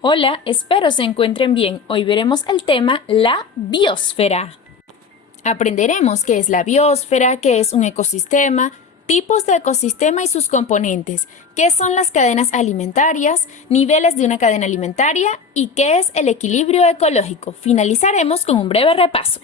Hola, espero se encuentren bien. Hoy veremos el tema la biosfera. Aprenderemos qué es la biosfera, qué es un ecosistema, tipos de ecosistema y sus componentes, qué son las cadenas alimentarias, niveles de una cadena alimentaria y qué es el equilibrio ecológico. Finalizaremos con un breve repaso.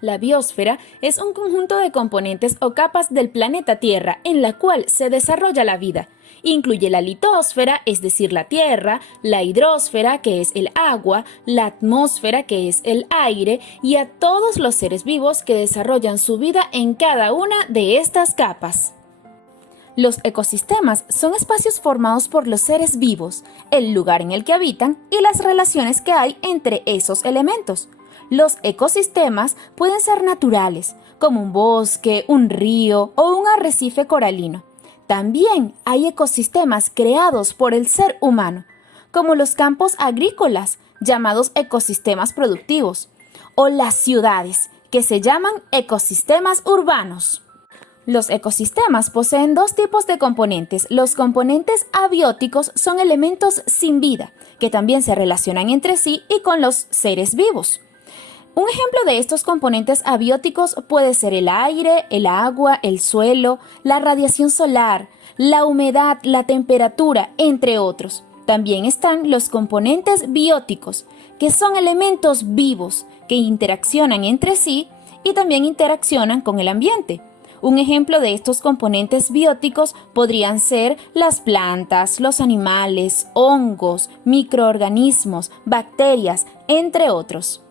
La biosfera es un conjunto de componentes o capas del planeta Tierra en la cual se desarrolla la vida. Incluye la litosfera, es decir, la tierra, la hidrosfera, que es el agua, la atmósfera, que es el aire, y a todos los seres vivos que desarrollan su vida en cada una de estas capas. Los ecosistemas son espacios formados por los seres vivos, el lugar en el que habitan y las relaciones que hay entre esos elementos. Los ecosistemas pueden ser naturales, como un bosque, un río o un arrecife coralino. También hay ecosistemas creados por el ser humano, como los campos agrícolas, llamados ecosistemas productivos, o las ciudades, que se llaman ecosistemas urbanos. Los ecosistemas poseen dos tipos de componentes. Los componentes abióticos son elementos sin vida, que también se relacionan entre sí y con los seres vivos. Un ejemplo de estos componentes abióticos puede ser el aire, el agua, el suelo, la radiación solar, la humedad, la temperatura, entre otros. También están los componentes bióticos, que son elementos vivos que interaccionan entre sí y también interaccionan con el ambiente. Un ejemplo de estos componentes bióticos podrían ser las plantas, los animales, hongos, microorganismos, bacterias, entre otros.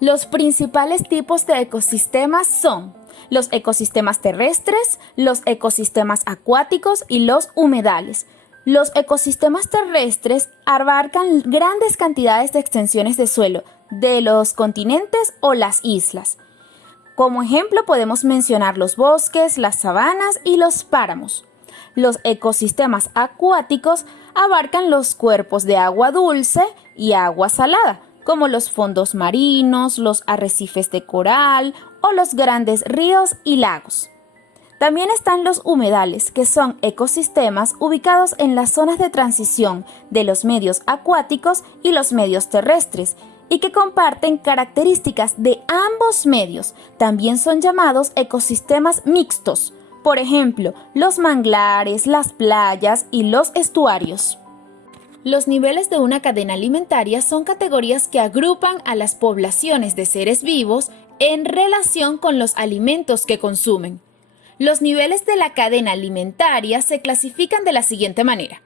Los principales tipos de ecosistemas son los ecosistemas terrestres, los ecosistemas acuáticos y los humedales. Los ecosistemas terrestres abarcan grandes cantidades de extensiones de suelo, de los continentes o las islas. Como ejemplo podemos mencionar los bosques, las sabanas y los páramos. Los ecosistemas acuáticos abarcan los cuerpos de agua dulce y agua salada, como los fondos marinos, los arrecifes de coral o los grandes ríos y lagos. También están los humedales, que son ecosistemas ubicados en las zonas de transición de los medios acuáticos y los medios terrestres, y que comparten características de ambos medios. También son llamados ecosistemas mixtos, por ejemplo, los manglares, las playas y los estuarios. Los niveles de una cadena alimentaria son categorías que agrupan a las poblaciones de seres vivos en relación con los alimentos que consumen. Los niveles de la cadena alimentaria se clasifican de la siguiente manera.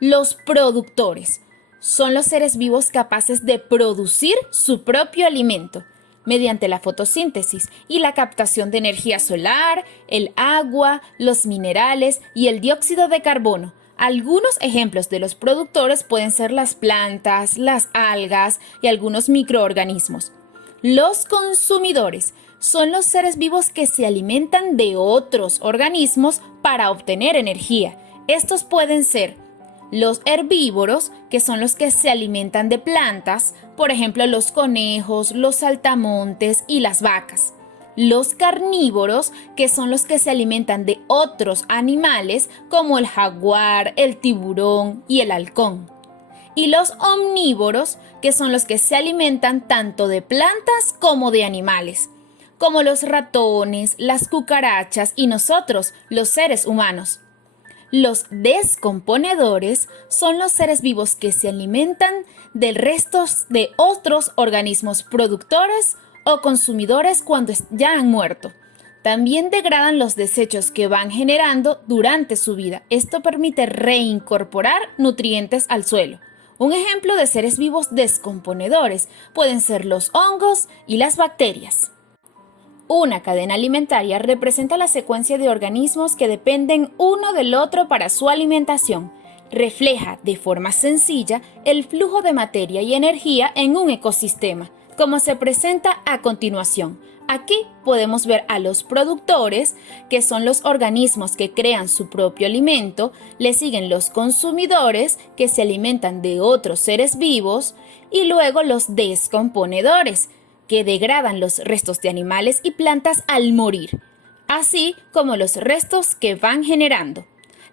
Los productores son los seres vivos capaces de producir su propio alimento mediante la fotosíntesis y la captación de energía solar, el agua, los minerales y el dióxido de carbono. Algunos ejemplos de los productores pueden ser las plantas, las algas y algunos microorganismos. Los consumidores son los seres vivos que se alimentan de otros organismos para obtener energía. Estos pueden ser los herbívoros, que son los que se alimentan de plantas, por ejemplo los conejos, los saltamontes y las vacas. Los carnívoros, que son los que se alimentan de otros animales como el jaguar, el tiburón y el halcón. Y los omnívoros, que son los que se alimentan tanto de plantas como de animales, como los ratones, las cucarachas y nosotros, los seres humanos. Los descomponedores son los seres vivos que se alimentan de restos de otros organismos productores o consumidores cuando ya han muerto. También degradan los desechos que van generando durante su vida. Esto permite reincorporar nutrientes al suelo. Un ejemplo de seres vivos descomponedores pueden ser los hongos y las bacterias. Una cadena alimentaria representa la secuencia de organismos que dependen uno del otro para su alimentación. Refleja de forma sencilla el flujo de materia y energía en un ecosistema, como se presenta a continuación. Aquí podemos ver a los productores, que son los organismos que crean su propio alimento, le siguen los consumidores, que se alimentan de otros seres vivos, y luego los descomponedores, que degradan los restos de animales y plantas al morir, así como los restos que van generando.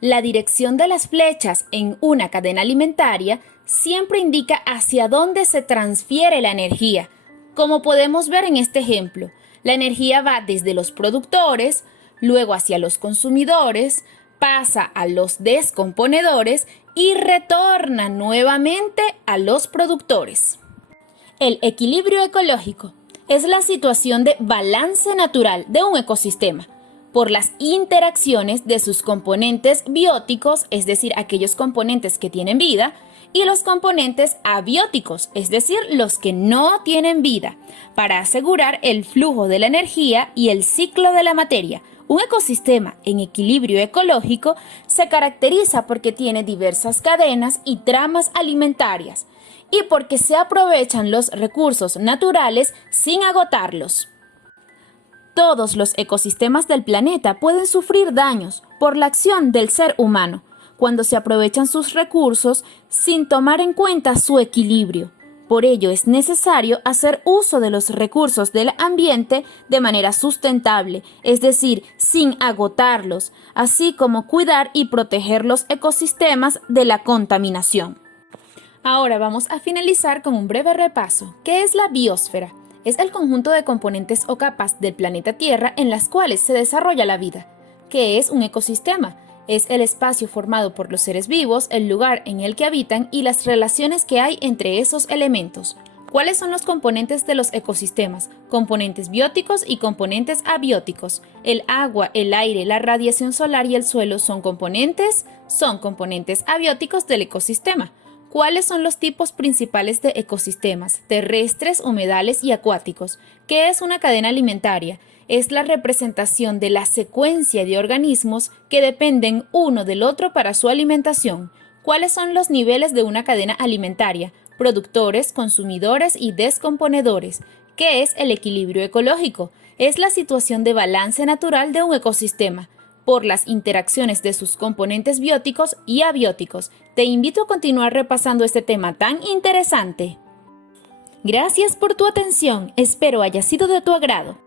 La dirección de las flechas en una cadena alimentaria siempre indica hacia dónde se transfiere la energía. Como podemos ver en este ejemplo, la energía va desde los productores, luego hacia los consumidores, pasa a los descomponedores y retorna nuevamente a los productores. El equilibrio ecológico es la situación de balance natural de un ecosistema por las interacciones de sus componentes bióticos, es decir, aquellos componentes que tienen vida, y los componentes abióticos, es decir, los que no tienen vida, para asegurar el flujo de la energía y el ciclo de la materia. Un ecosistema en equilibrio ecológico se caracteriza porque tiene diversas cadenas y tramas alimentarias y porque se aprovechan los recursos naturales sin agotarlos. Todos los ecosistemas del planeta pueden sufrir daños por la acción del ser humano cuando se aprovechan sus recursos sin tomar en cuenta su equilibrio. Por ello es necesario hacer uso de los recursos del ambiente de manera sustentable, es decir, sin agotarlos, así como cuidar y proteger los ecosistemas de la contaminación. Ahora vamos a finalizar con un breve repaso. ¿Qué es la biosfera? Es el conjunto de componentes o capas del planeta Tierra en las cuales se desarrolla la vida. ¿Qué es un ecosistema? Es el espacio formado por los seres vivos, el lugar en el que habitan y las relaciones que hay entre esos elementos. ¿Cuáles son los componentes de los ecosistemas? Componentes bióticos y componentes abióticos. El agua, el aire, la radiación solar y el suelo son componentes abióticos del ecosistema. ¿Cuáles son los tipos principales de ecosistemas? Terrestres, humedales y acuáticos. ¿Qué es una cadena alimentaria? Es la representación de la secuencia de organismos que dependen uno del otro para su alimentación. ¿Cuáles son los niveles de una cadena alimentaria? Productores, consumidores y descomponedores. ¿Qué es el equilibrio ecológico? Es la situación de balance natural de un ecosistema por las interacciones de sus componentes bióticos y abióticos. Te invito a continuar repasando este tema tan interesante. Gracias por tu atención, espero haya sido de tu agrado.